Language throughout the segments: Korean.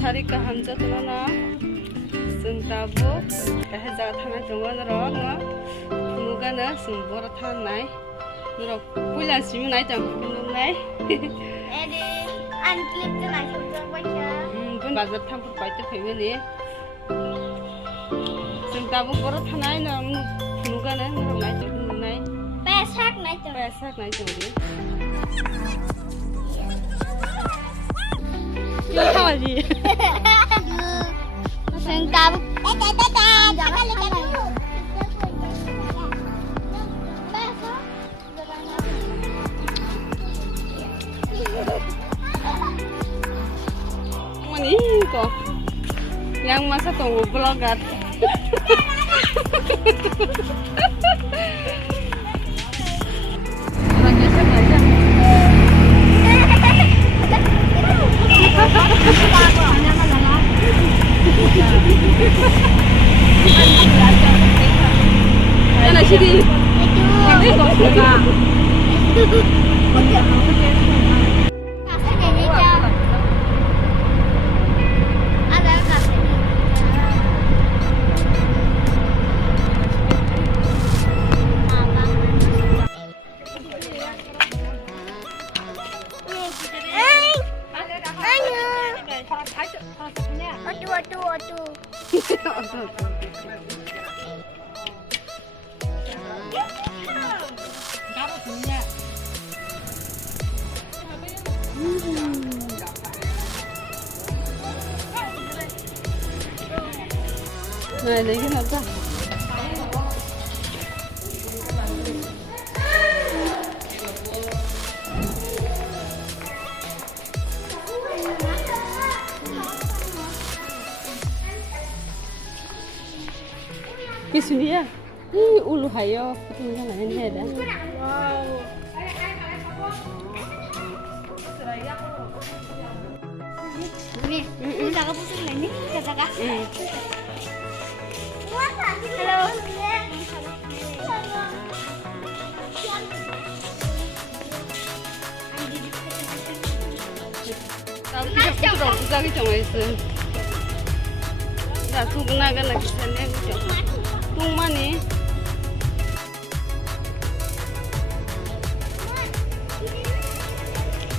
사리까 함자 들어나 승따부 해자가 타나 정원으로 부누가는 승보라 타나이 누로 불란 시미 나이 장 부누나이 에디 안 클립 좀 아시고 좀 봐줘. 분 맞아 탐부 빠이트 페미니 승따부 보라 타나이 는 부누가는 누로 나이 장 부누나이 빼삭 나이 좀. 빼삭 나이 장이 하와지 승따부 따따따따 빨리 빨리. Ini kok yang masa tunggu blogat lagi sengaja enak sih di ini kok suka Này lấy cái nào ra cái suy nghĩ à ulu hayo cái này là nên hết đấy Nih, udah aku pusing nih, kata-kata. Halo. Tahu kita cuma itu. Dah tu gunakan lagi sana kita. Tu mana?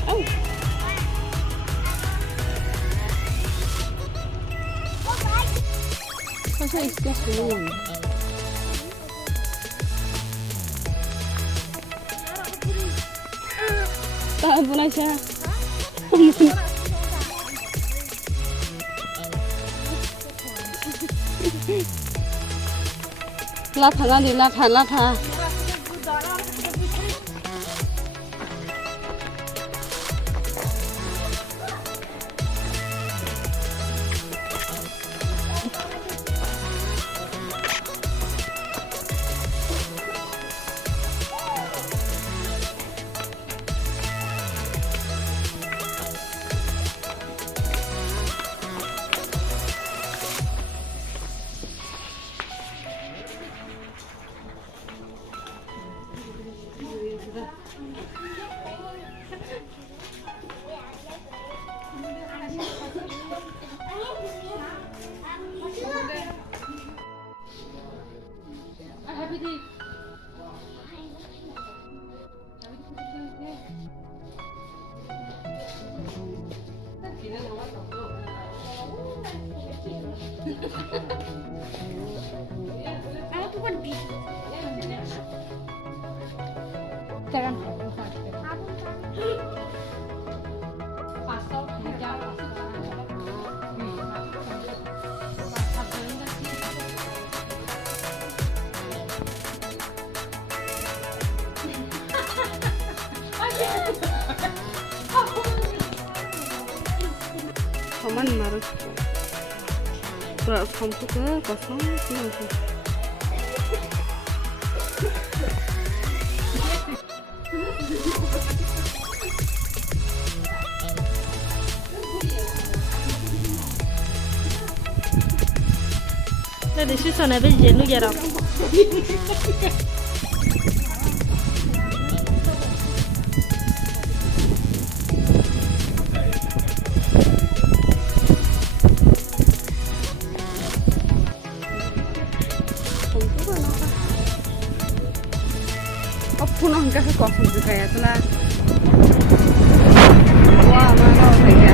Oh. Masa iskas dulu. Tak pun aja. Latha nanti latha. Aku kan bisa. Jangan. Kaman marut. Platform tu ke kosong sih. Đây là số này bây giờ nó giờ đâu? kosong juga ya tuh lah. Wah, mana ya?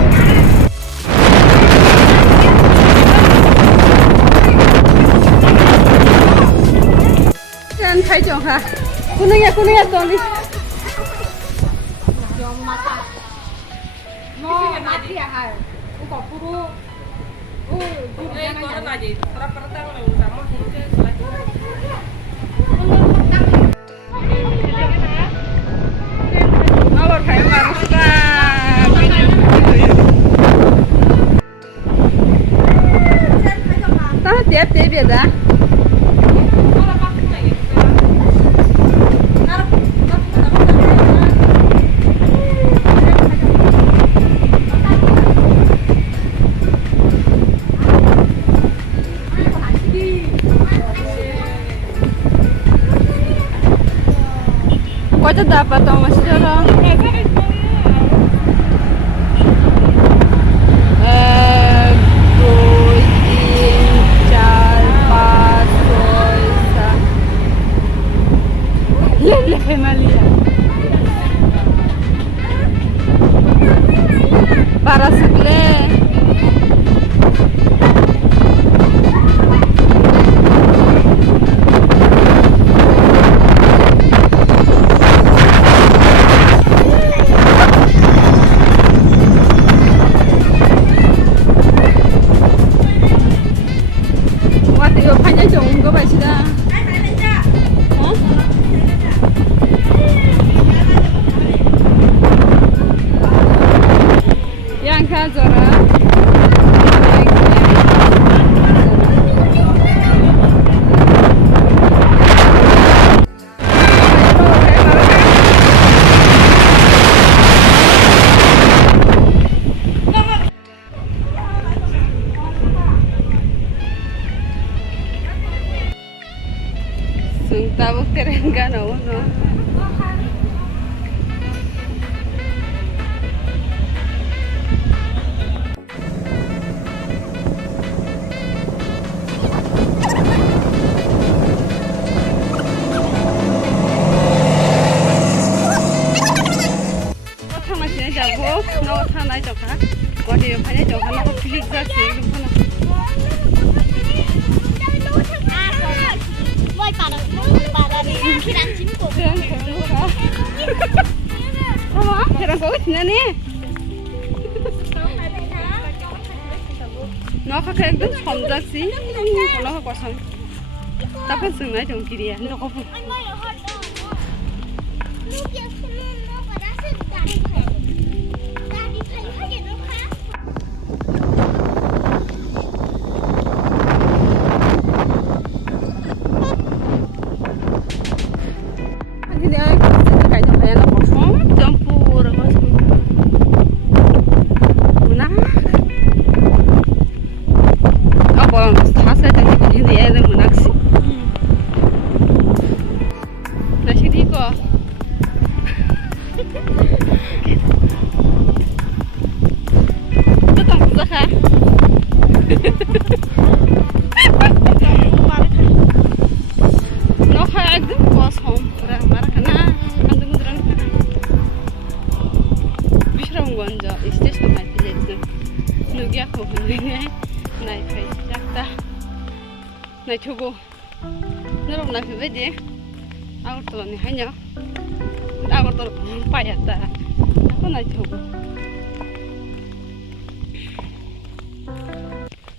Jangan kai jong ha. Kuning ya tuh nih. Jong mata. No, mati ya hai. Kok puru. Jangan aja. Pertang lah sama mungkin selanjutnya. Awal kayak marusta. Tahu tiap beda. Kau dapat tau masih orang. 那呢？nó có cái rất phòng ra xí, nó có quả sống. Ta phải sừng lại trồng kỳ đi, nó có. Này chogo, nó lúc này phải biết gì? Ao tỏi này hay nhở? Ao tỏi phải à ta? Có này chogo.